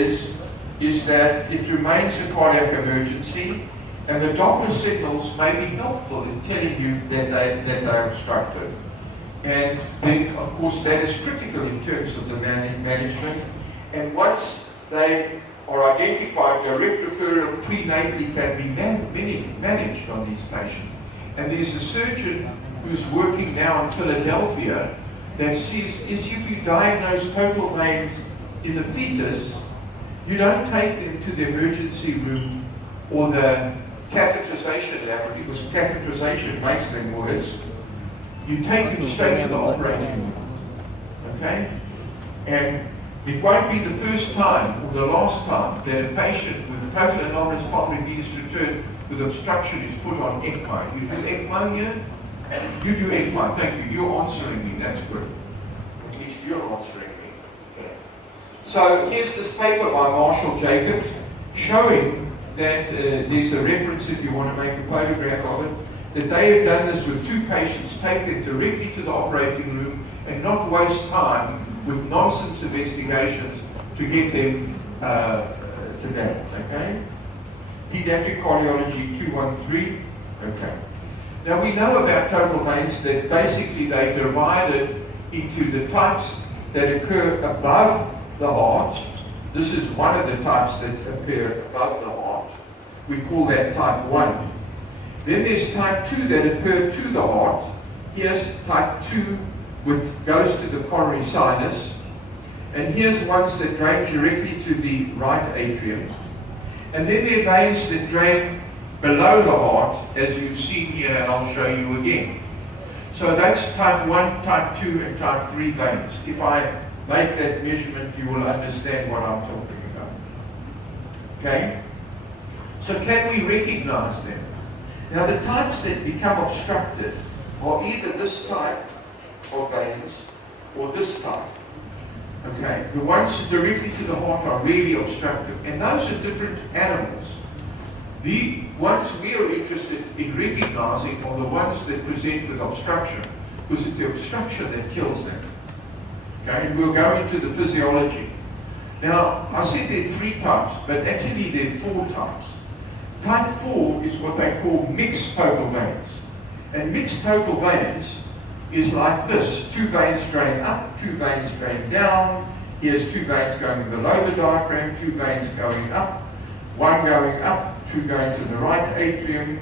is that it remains a cardiac emergency, and the Doppler signals may be helpful in telling you that they're obstructed. And then, of course, that is critical in terms of the management. And once they are identified, direct referral prenatally can be managed on these patients. And there's a surgeon who's working now in Philadelphia that says if you diagnose total veins in the fetus, you don't take them to the emergency room or the catheterization laboratory, because catheterization makes them worse. You take them straight to the operating room. Okay? And it won't be the first time or the last time that a patient with total anomalous pulmonary venous return with obstruction is put on ECMO. You do ECMO here? You do ECMO. Thank you. You're answering me. That's good. At least you're answering me. Okay. So here's this paper by Marshall Jacobs showing that there's a reference, if you want to make a photograph of it, that they have done this with 2 patients, take them directly to the operating room and not waste time with nonsense investigations to get them to that. Okay? Pediatric Cardiology 213. Okay. Now we know about total veins that basically they divided into the types that occur above the heart. This is one of the types that appear above the heart. We call that type 1. Then there's type 2 that occur to the heart. Here's type 2, which goes to the coronary sinus. And here's ones that drain directly to the right atrium. And then there are veins that drain below the heart, as you've seen here, and I'll show you again. So that's type 1, type 2, and type 3 veins. If I make that measurement, you will understand what I'm talking about. Okay? So can we recognize them? Now the types that become obstructed are either this type of veins or this type. Okay? The ones directly to the heart are really obstructed, and those are different animals. The ones we are interested in recognizing are the ones that present with obstruction, because it's the obstruction that kills them. Okay, and we'll go into the physiology. Now, I said there are 3 types, but actually there are 4 types. Type 4 is what they call mixed total veins. And mixed total veins is like this. 2 veins drain up, 2 veins drain down. Here's 2 veins going below the diaphragm, 2 veins going up, 1 going up, 2 going to the right atrium,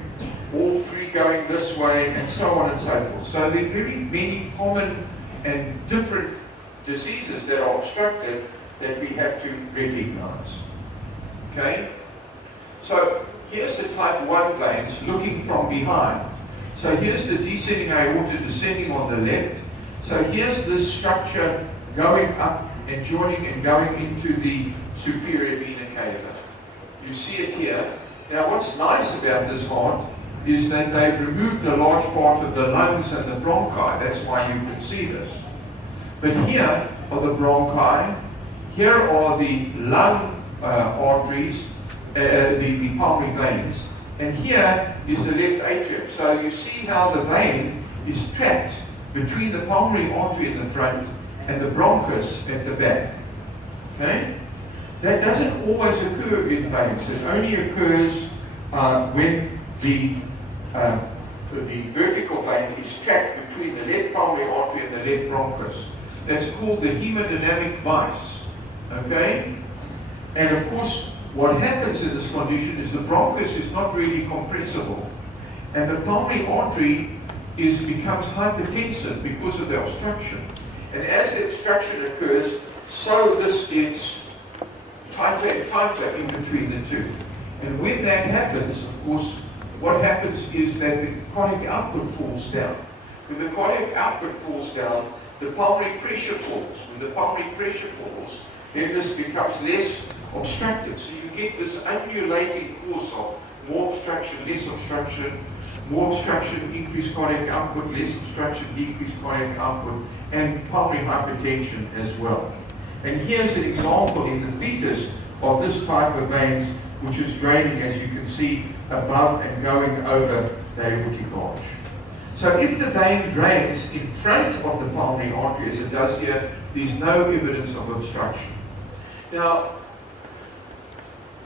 all 3 going this way, and so on and so forth. So there are very many common and different diseases that are obstructed that we have to recognize. Okay? So here's the type 1 veins looking from behind. So here's the descending aorta descending on the left. So here's this structure going up and joining and going into the superior vena cava. You see it here. Now what's nice about this heart is that they've removed a large part of the lungs and the bronchi. That's why you can see this. But here are the bronchi, here are the lung arteries, the pulmonary veins, and here is the left atrium. So you see how the vein is trapped between the pulmonary artery in the front and the bronchus at the back. Okay? That doesn't always occur in veins. It only occurs when the vertical vein is trapped between the left pulmonary artery and the left bronchus. That's called the hemodynamic vice. Okay? And of course, what happens in this condition is the bronchus is not really compressible, and the pulmonary artery becomes hypertensive because of the obstruction. And as the obstruction occurs, so this gets tighter and tighter in between the 2. And when that happens, of course, what happens is that the cardiac output falls down. When the cardiac output falls down, the pulmonary pressure falls. When the pulmonary pressure falls, then this becomes less obstructed. So you get this undulating course of more obstruction, more obstruction, increased cardiac output, less obstruction, decreased cardiac output, and pulmonary hypertension as well. And here's an example in the fetus of this type of veins, which is draining, as you can see, above and going over the aortic arch. So if the vein drains in front of the pulmonary artery, as it does here, there's no evidence of obstruction. Now,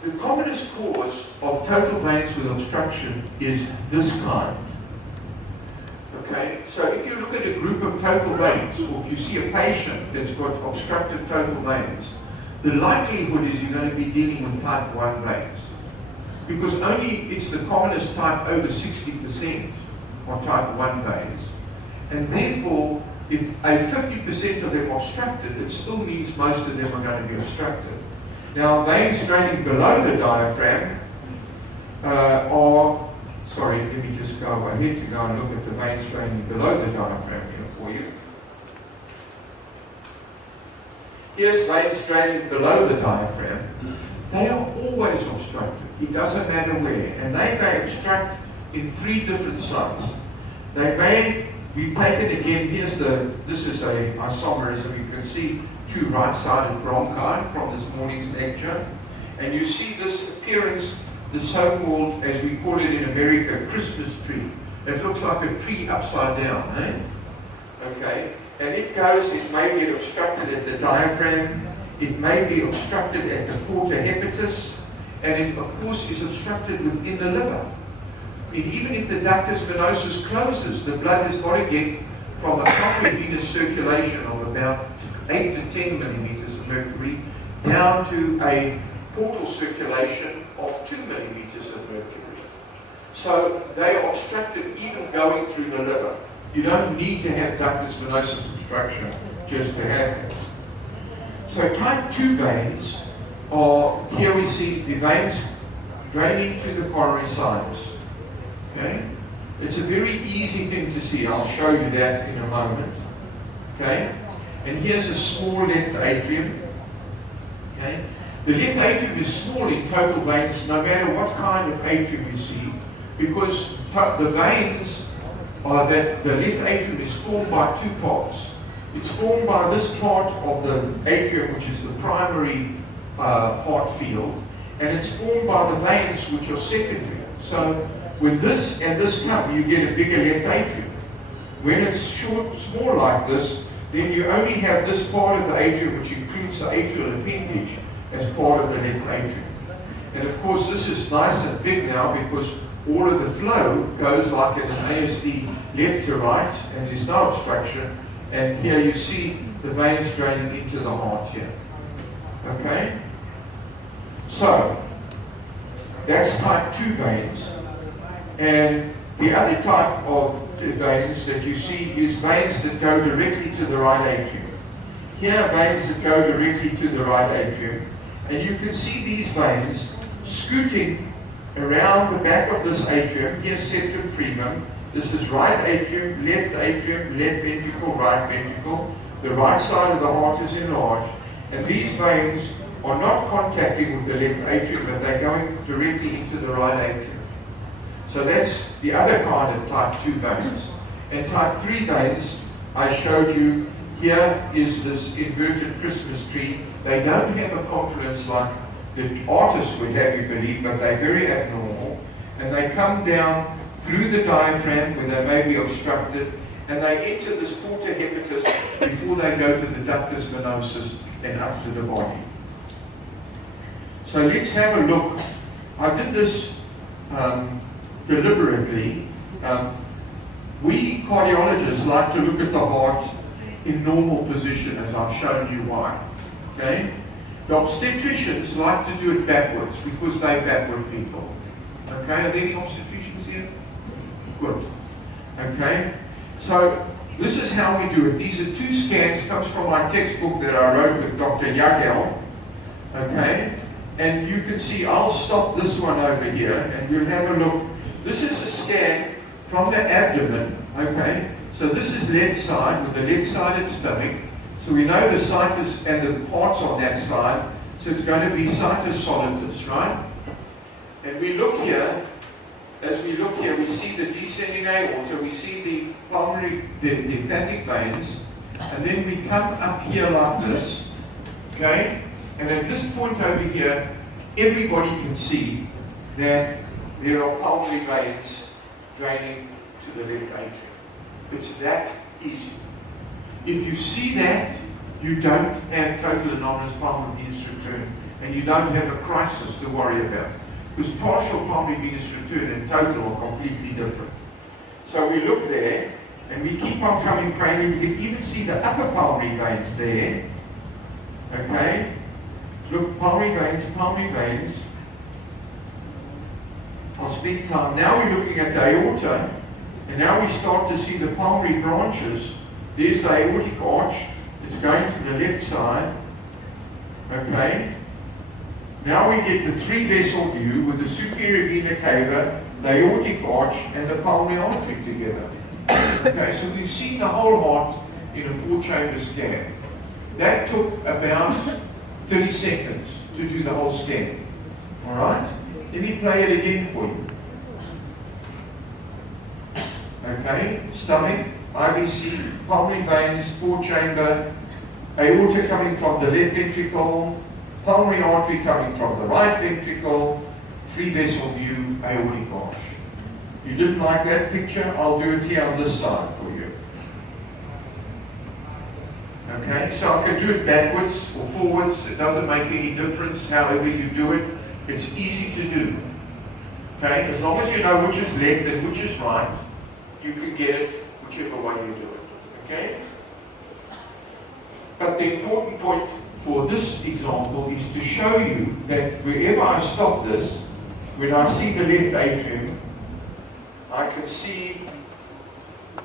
The commonest cause of total veins with obstruction is this kind. Okay, so if you look at a group of total veins, or if you see a patient that's got obstructed total veins, the likelihood is you're going to be dealing with type 1 veins. Because only it's the commonest type, over 60% are type 1 veins. And therefore, if a 50% of them are obstructed, it still means most of them are going to be obstructed. Now, veins draining below the diaphragm are, sorry, let me just go ahead to go and look at the veins draining below the diaphragm here for you. Here's veins draining below the diaphragm. They are always obstructed. It doesn't matter where. And they may obstruct in 3 different sites. They may, we've taken again, this is a isomerism. You can see 2 right-sided bronchi from this morning's lecture. And you see this appearance, the so-called, as we call it in America, Christmas tree. It looks like a tree upside down, eh? Okay. And it may be obstructed at the diaphragm, it may be obstructed at the porta hepatis, and it of course is obstructed within the liver. And even if the ductus venosus closes, the blood has got to get from a proper venous circulation of about 8 to 10 millimeters of mercury down to a portal circulation of 2 millimeters of mercury. So they are obstructed even going through the liver. You don't need to have ductus venosus obstruction just to have it. So type 2 veins are, here we see the veins draining to the coronary sinus. Okay? It's a very easy thing to see. I'll show you that in a moment. Okay? And here's a small left atrium. Okay? The left atrium is small in total veins, no matter what kind of atrium you see, because the veins are that the left atrium is formed by 2 parts. It's formed by this part of the atrium, which is the primary heart field, and it's formed by the veins, which are secondary. So when this and this come, you get a bigger left atrium. When it's small like this, then you only have this part of the atrium, which includes the atrial appendage, as part of the left atrium. And of course, this is nice and big now because all of the flow goes like in an ASD left to right, and there's no obstruction. And here you see the veins draining into the heart here. Okay? So, that's type 2 veins. And the other type of veins that you see is veins that go directly to the right atrium. Here are veins that go directly to the right atrium. And you can see these veins scooting around the back of this atrium. Here's septum primum. This is right atrium, left ventricle, right ventricle. The right side of the heart is enlarged. And these veins are not contacting with the left atrium, but they're going directly into the right atrium. So that's the other kind of type 2 veins. And type 3 veins, I showed you, here is this inverted Christmas tree. They don't have a confluence like the artist would have you believe, but they're very abnormal. And they come down through the diaphragm where they may be obstructed, and they enter this porta hepatis before they go to the ductus venosus and up to the body. So let's have a look. I did this deliberately. We cardiologists like to look at the heart in normal position, as I've shown you why. Okay? The obstetricians like to do it backwards because they're backward people. Okay? Are there any obstetricians here? Good. Okay? So this is how we do it. These are 2 scans. It comes from my textbook that I wrote with Dr. Yagel. Okay? And you can see, I'll stop this one over here and we'll have a look. This is a scan from the abdomen. Okay? So this is left side with the left-sided stomach. So we know the situs and the parts on that side. So it's going to be situs solitus, right? And we look here. As we look here, we see the descending aorta, we see the pulmonary, the hepatic veins, and then we come up here like this, okay? And at this point over here, everybody can see that there are pulmonary veins draining to the left atrium. It's that easy. If you see that, you don't have total anomalous pulmonary venous return and you don't have a crisis to worry about. Because partial pulmonary venous return and total are completely different. So we look there, and we keep on coming cranial. We can even see the upper pulmonary veins there. Okay? Look, pulmonary veins. I'll spend time. Now we're looking at the aorta, and now we start to see the pulmonary branches. There's the aortic arch. It's going to the left side. Okay? Now we get the three-vessel view with the superior vena cava, the aortic arch, and the pulmonary artery together. Okay, so we've seen the whole heart in a 4-chamber scan. That took about 30 seconds to do the whole scan. Alright? Let me play it again for you. Okay, stomach, IVC, pulmonary veins, 4-chamber, aorta coming from the left ventricle, pulmonary artery coming from the right ventricle, 3-vessel view, aortic arch. You didn't like that picture? I'll do it here on this side for you. Okay, so I can do it backwards or forwards. It doesn't make any difference however you do it. It's easy to do. Okay, as long as you know which is left and which is right, you can get it whichever way you do it. Okay? But the important point for this example is to show you that wherever I stop this, when I see the left atrium, I can see the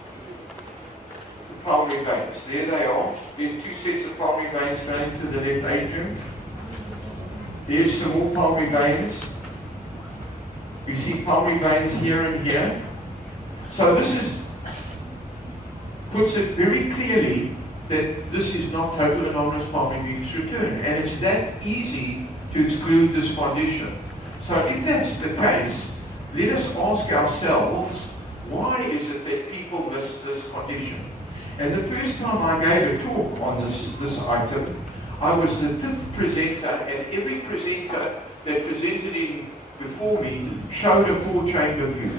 pulmonary veins. There they are. There are 2 sets of pulmonary veins going to the left atrium. Here's some more pulmonary veins. You see pulmonary veins here and here. So this puts it very clearly that this is not total anomalous pulmonary venous return, and it's that easy to exclude this condition. So if that's the case, let us ask ourselves, why is it that people miss this condition? And the first time I gave a talk on this item, I was the 5th presenter, and every presenter that presented in before me showed a 4-chamber view.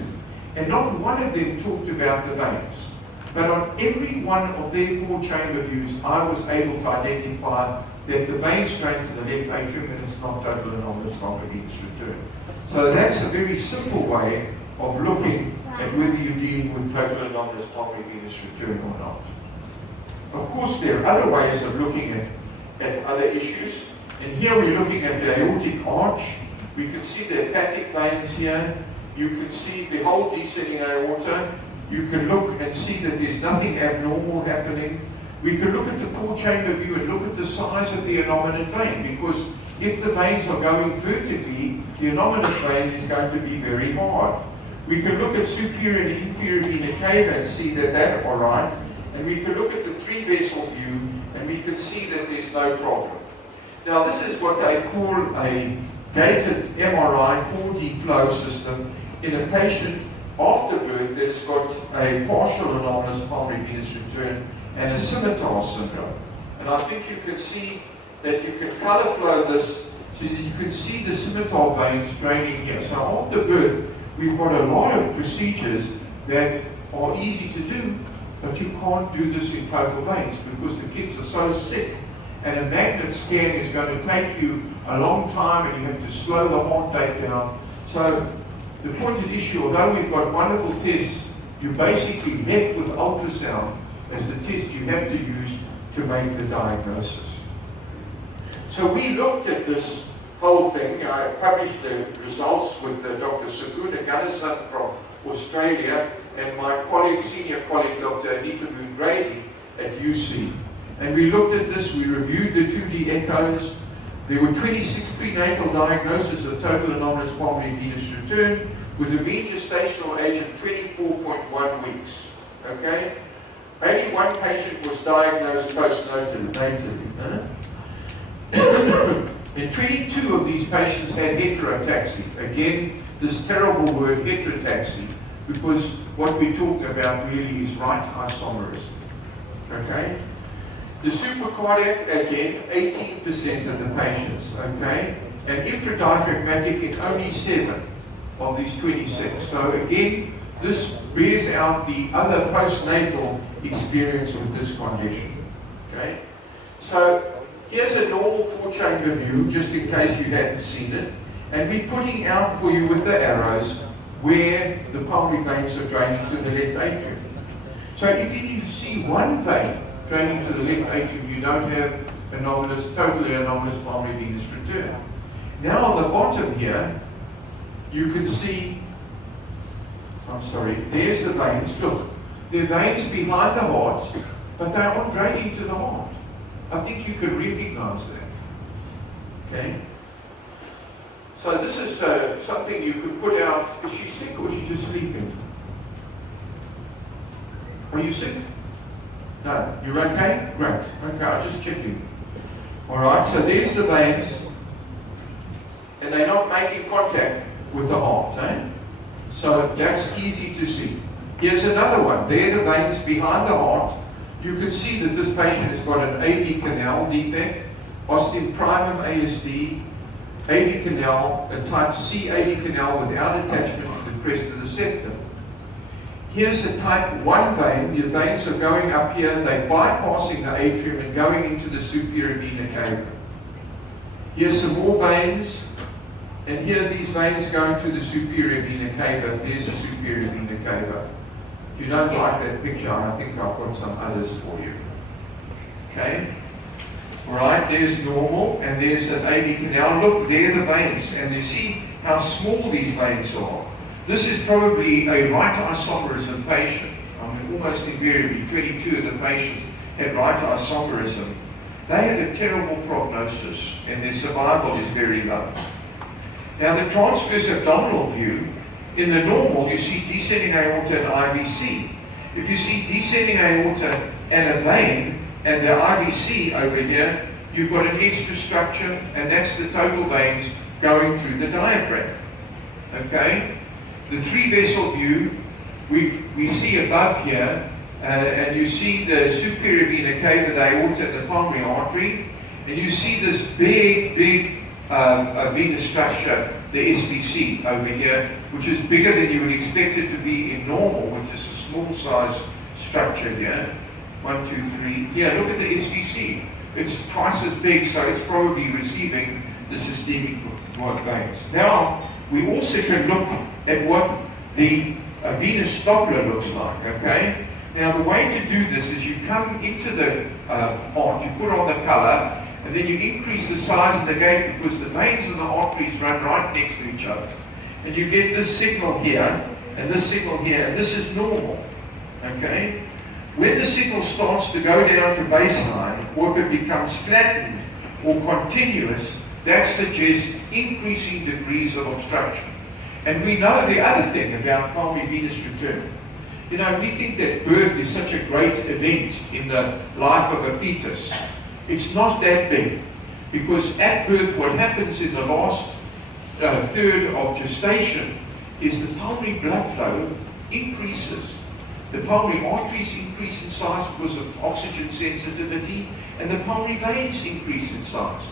And not one of them talked about the veins. But on every one of their 4-chamber views, I was able to identify that the veins strain to the left atrium and it's not total anomalous pulmonary venous return. So that's a very simple way of looking at whether you're dealing with total anomalous pulmonary venous return or not. Of course, there are other ways of looking at other issues. And here we're looking at the aortic arch. We can see the hepatic veins here. You can see the whole descending aorta. You can look and see that there's nothing abnormal happening. We can look at the 4-chamber view and look at the size of the innominate vein, because if the veins are going vertically, the innominate vein is going to be very hard. We can look at superior and inferior vena cava and see that they're all right. And we can look at the 3-vessel view and we can see that there's no problem. Now this is what they call a gated MRI 4D flow system in a patient after birth that has got a partial anomalous pulmonary venous return and a scimitar syndrome. And I think you can see that you can color flow this so that you can see the scimitar veins draining here. So after birth, we've got a lot of procedures that are easy to do, but you can't do this in total veins because the kids are so sick. And a magnet scan is going to take you a long time and you have to slow the heart rate down. So the pointed issue, although we've got wonderful tests, you're basically left with ultrasound as the test you have to use to make the diagnosis. So we looked at this whole thing. I published the results with Dr. Saguna Gunnarsson from Australia and my colleague, senior colleague, Dr. Anita Moon-Grady at UC. And we looked at this, we reviewed the 2D echoes. There were 26 prenatal diagnoses of total anomalous pulmonary venous return with a mean gestational age of 24.1 weeks. Okay? Only one patient was diagnosed postnatally. And 22 of these patients had heterotaxy. Again, this terrible word heterotaxy, because what we're talking about really is right isomerism. Okay? The supracardiac, again, 18% of the patients, okay? And infradiaphragmatic in only 7 of these 26. So again, this bears out the other postnatal experience with this condition, okay? So Here's a normal 4-chamber view, just in case you hadn't seen it. And we're putting out for you with the arrows where the pulmonary veins are draining to the left atrium. So if you see one vein draining to the left atrium, you don't have totally anomalous pulmonary venous return. Now on the bottom here, you can see, there's the veins. Look, there are veins behind the heart, but they aren't draining to the heart. I think you could recognize that. Okay? So this is something you could put out. Is she sick or is she just sleeping? Are you sick? No. You're okay? Great. Okay, I'll just check you. Alright, so there's the veins. And they're not making contact with the heart. Eh? So that's easy to see. Here's another one. There are the veins behind the heart. You can see that this patient has got an AV canal defect, ostium primum ASD, AV canal, a type C AV canal without attachment to the crest of the septum. Here's a type 1 vein. The veins are going up here, they're bypassing the atrium and going into the superior vena cava. Here's some more veins, and here are these veins going to the superior vena cava. There's the superior vena cava. If you don't like that picture, I think I've got some others for you. Okay? Alright, there's normal, and there's an AV canal. Look, there are the veins, and you see how small these veins are. This is probably a right isomerism patient. I mean, almost invariably, 22 of the patients had right isomerism. They have a terrible prognosis, and their survival is very low. Now, the transverse abdominal view, in the normal, you see descending aorta and IVC. If you see descending aorta and a vein, and the IVC over here, you've got an extra structure, and that's the total veins going through the diaphragm. Okay? The 3-vessel view, we see above here, and you see the superior vena cava, the aorta, and the pulmonary artery, and you see this big venous structure, the SVC over here, which is bigger than you would expect it to be in normal, which is a small size structure here. 1, 2, 3. Here, look at the SVC. It's twice as big, so it's probably receiving the systemic veins. Now, we also can look at what the venous Doppler looks like, okay? Now, the way to do this is you come into the heart, you put on the color, and then you increase the size of the gate because the veins and the arteries run right next to each other. And you get this signal here, and this signal here, and this is normal, okay? When the signal starts to go down to baseline, or if it becomes flattened or continuous, that suggests increasing degrees of obstruction. And we know the other thing about pulmonary venous return. You know, we think that birth is such a great event in the life of a fetus. It's not that big, because at birth what happens in the last third of gestation is the pulmonary blood flow increases. The pulmonary arteries increase in size because of oxygen sensitivity, and the pulmonary veins increase in size.